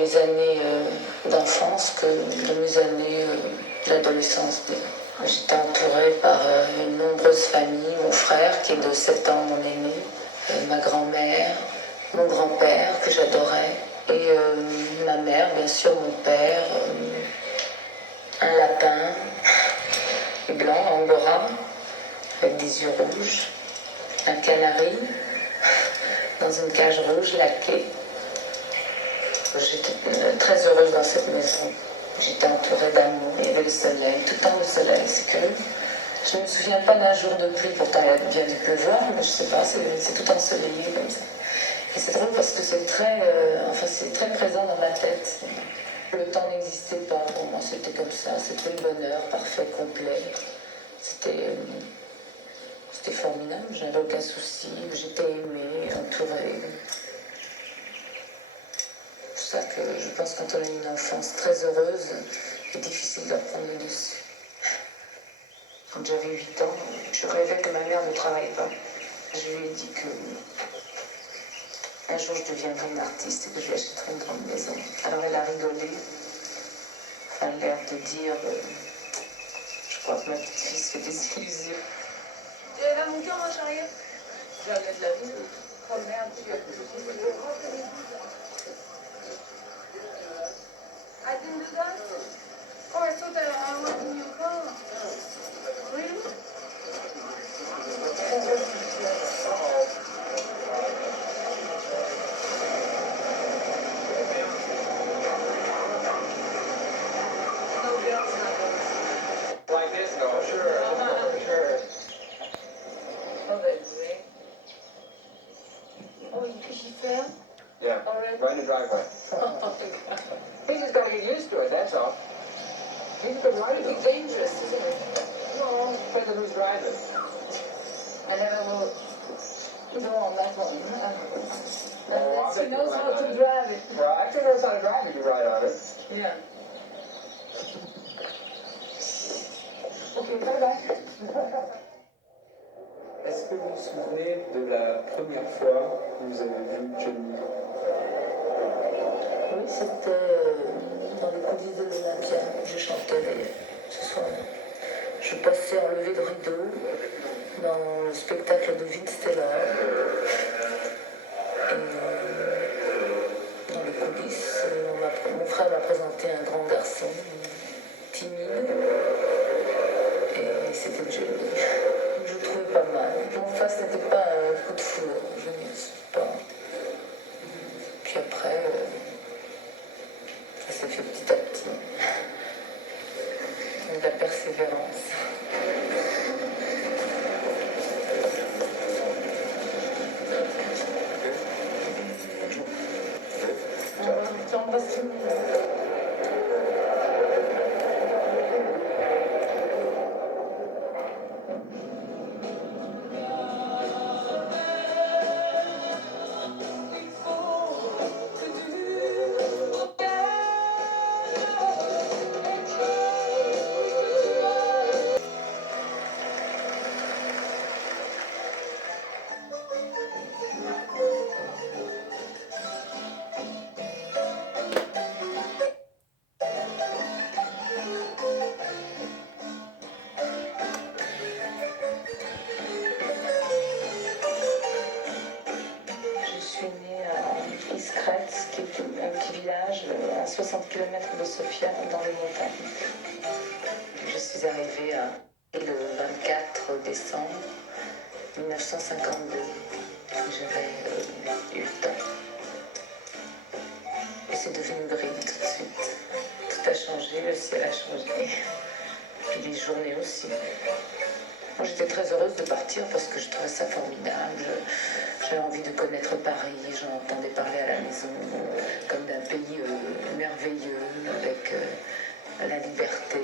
mes années d'enfance que de mes années d'adolescence. J'étais entourée par une nombreuse famille, mon frère qui est de 7 ans, mon aîné, ma grand-mère, mon grand-père que j'adorais, et ma mère, bien sûr, mon père, un lapin blanc, angora, avec des yeux rouges, un canari dans une cage rouge laquée. J'étais très heureuse dans cette maison. J'étais entourée d'amour, il y avait le soleil, tout le temps le soleil, c'est que je ne me souviens pas d'un jour de pluie, pourtant il vient du pleuvoir, mais je sais pas, c'est tout ensoleillé comme ça. Et c'est drôle parce que c'est c'est très présent dans ma tête. Le temps n'existait pas pour moi, c'était comme ça, c'était le bonheur parfait, complet. C'était formidable, je n'avais aucun souci, j'étais aimée, entourée. C'est pour ça que je pense que quand on a une enfance très heureuse, c'est difficile d'en prendre le dessus. Quand j'avais 8 ans, je rêvais que ma mère ne travaille pas. Je lui ai dit que un jour je deviendrai une artiste et que je lui achèterai une grande maison. Alors elle a rigolé, enfin l'air de dire, je crois que ma petite fille se fait des illusions. Elle va monter en marche arrière. Jamais de la vie. Oh merde, tu as I didn't do that. Oh, I thought I was in your car. Really? Like this, no, sure. Sure. Oh, that's great. Oh, she fell? Yeah, Already? right in the driveway. Oh, my God. He's just got to get used to it, that's all. He's a good rider, It's though. dangerous, isn't it? No, depends on who's driving. I never will go on that one. Oh, Unless he knows how to drive it. Well, I think knows how to drive if you ride on it. Yeah. Okay, bye-bye. Est-ce que vous vous souvenez de la première fois que vous avez vu Johnny? Oui, c'était dans les coulisses de l'Olympia. Je chantais ce soir-là. Je passais en levée de rideau dans le spectacle de Vince Taylor. Et dans les coulisses, mon frère m'a présenté un grand garçon timide. Et c'était Johnny. Je le trouvais pas mal. En face, n'était pas un coup de foudre. Je ne sais pas. Puis après, ça s'est fait petit à petit. De la persévérance. J'embrasse tout le monde. Un petit village à 60 km de Sofia, dans les montagnes. Je suis arrivée le 24 décembre 1952. J'avais 8 ans. Et c'est devenu gris tout de suite. Tout a changé, le ciel a changé. Puis les journées aussi. Moi, j'étais très heureuse de partir parce que je trouvais ça formidable. J'avais envie de connaître Paris. J'en entendais parler à la maison comme d'un pays merveilleux avec la liberté.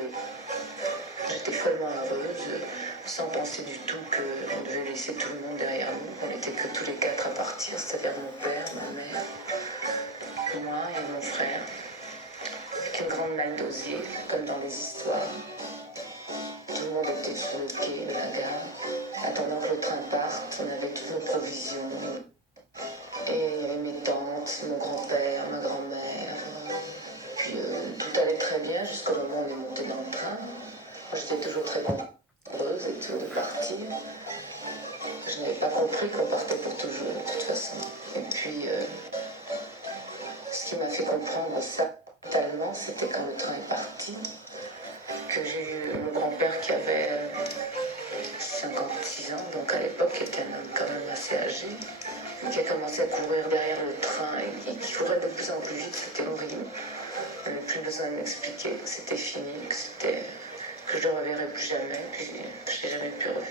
J'étais follement heureuse, sans penser du tout qu'on devait laisser tout le monde derrière nous. On n'était que tous les 4 à partir, c'est-à-dire mon père, ma mère, moi et mon frère, avec une grande malle d'osier, comme dans les histoires. Tout le monde était sur le quai de la gare, attendant que le train parte. On avait toutes nos provisions. Et il y avait mes tantes, mon grand-père, ma grand-mère, très bien jusqu'au moment où on est monté dans le train. Moi, j'étais toujours très heureuse et tout de partir. Je n'avais pas compris qu'on partait pour toujours, de toute façon. Et puis, ce qui m'a fait comprendre ça totalement, c'était quand le train est parti, que j'ai eu mon grand-père qui avait 56 ans, donc à l'époque, qui était un homme quand même assez âgé, qui a commencé à courir derrière le train et qui courait de plus en plus vite, c'était horrible. Je n'avais plus besoin de m'expliquer que c'était fini, que je ne le reverrai plus jamais, que je n'ai jamais pu revoir.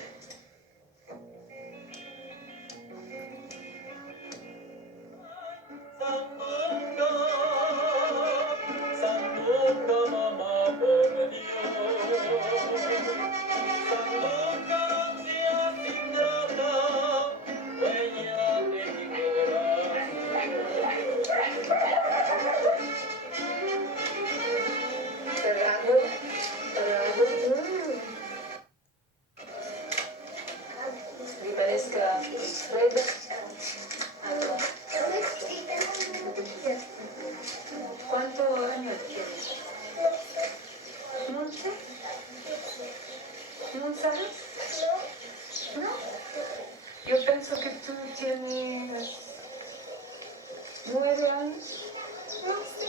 ¿Cuántos años tienes? ¿Mucho? ¿No sabes? No. Yo pienso que tú tienes 9 años. No sé.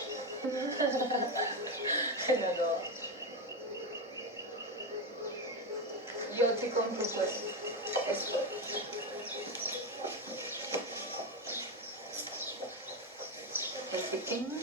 No. Yo te compro pues esto. El pequeño.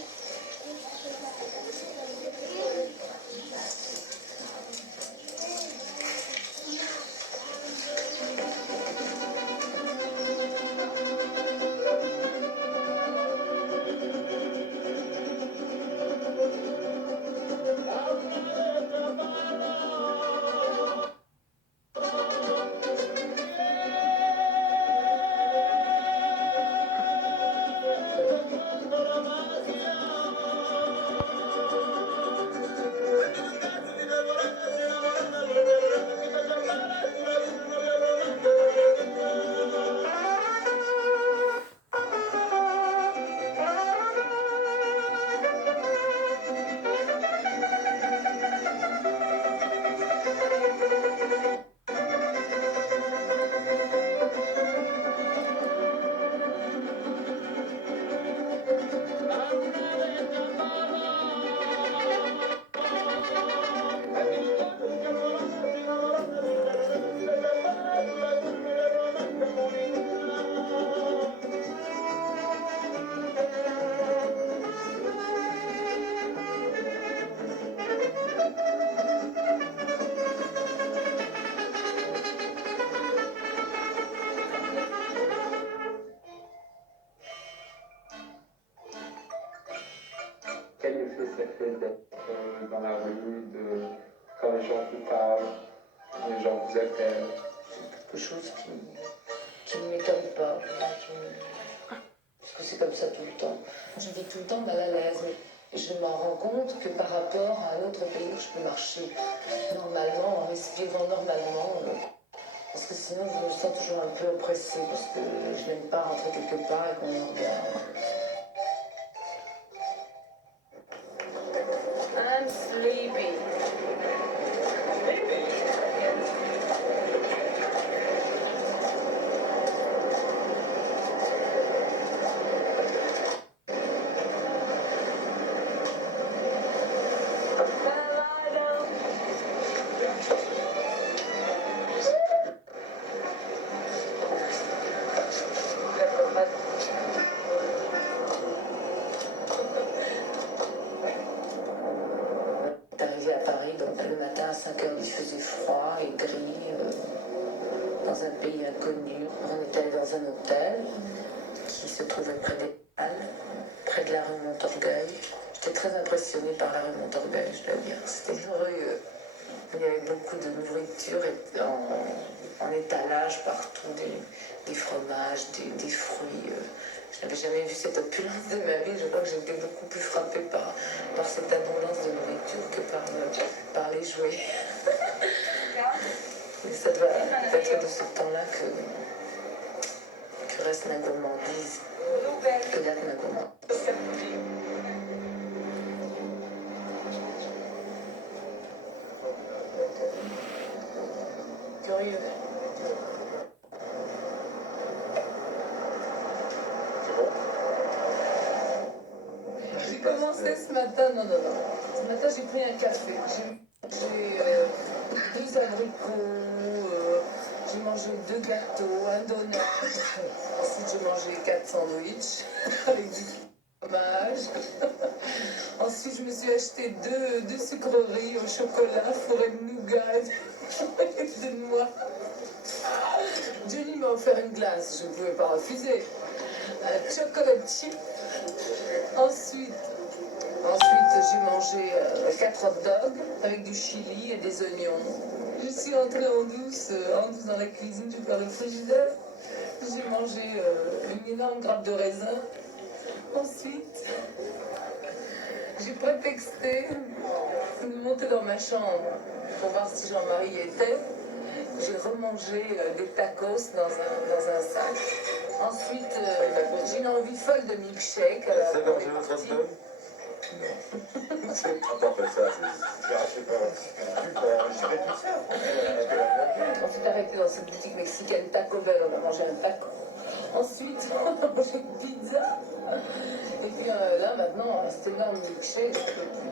Quel effet ça fait d'être dans la rue, quand les gens vous parlent, quand les gens vous appellent? C'est quelque chose qui ne m'étonne pas, parce que c'est comme ça tout le temps. Je vis tout le temps mal à l'aise, mais je m'en rends compte que par rapport à un autre pays où je peux marcher normalement, en respirant normalement, parce que sinon je me sens toujours un peu oppressée, parce que je n'aime pas rentrer quelque part et qu'on me regarde. I'm sleepy. Arrivé à Paris, donc le matin à 5 heures, il faisait froid et gris, dans un pays inconnu. On est allé dans un hôtel qui se trouvait près des Halles, près de la rue Montorgueil. J'étais très impressionnée par la rue Montorgueil, je dois dire. C'était une rue où il y avait beaucoup de nourriture et en étalage partout, des fromages, des fruits. Je n'avais jamais vu cette opulence de ma vie. Je crois que j'ai été beaucoup plus frappée par cette abondance de nourriture que par les jouets. Et ça doit être de ce temps-là que reste ma gourmandise, que date ma gourmandise. commencé ce matin, non. Ce matin, j'ai pris un café. J'ai deux abricots, j'ai mangé 2 gâteaux, un donut. Ensuite, j'ai mangé 4 sandwichs avec du fromage. Ensuite, je me suis acheté deux sucreries au chocolat, forêt de nougat et de noix. Jenny m'a offert une glace, je ne pouvais pas refuser. Un chocolate chip. Ensuite, j'ai mangé 4 hot dogs avec du chili et des oignons. Je suis entrée en douce dans la cuisine, j'ai ouvert le frigidaire. J'ai mangé une énorme grappe de raisin. Ensuite, j'ai prétexté de monter dans ma chambre pour voir si Jean-Marie était. J'ai remangé des tacos dans un sac. Ensuite, j'ai une envie folle de milkshake. C'est gorgé votre hot dog? C'est pas fait ça, On s'est arrêté dans cette boutique mexicaine Taco Bell, on a mangé un taco. Ensuite, on a mangé une pizza. Et puis là, maintenant, cet énorme milkshake, je peux plus.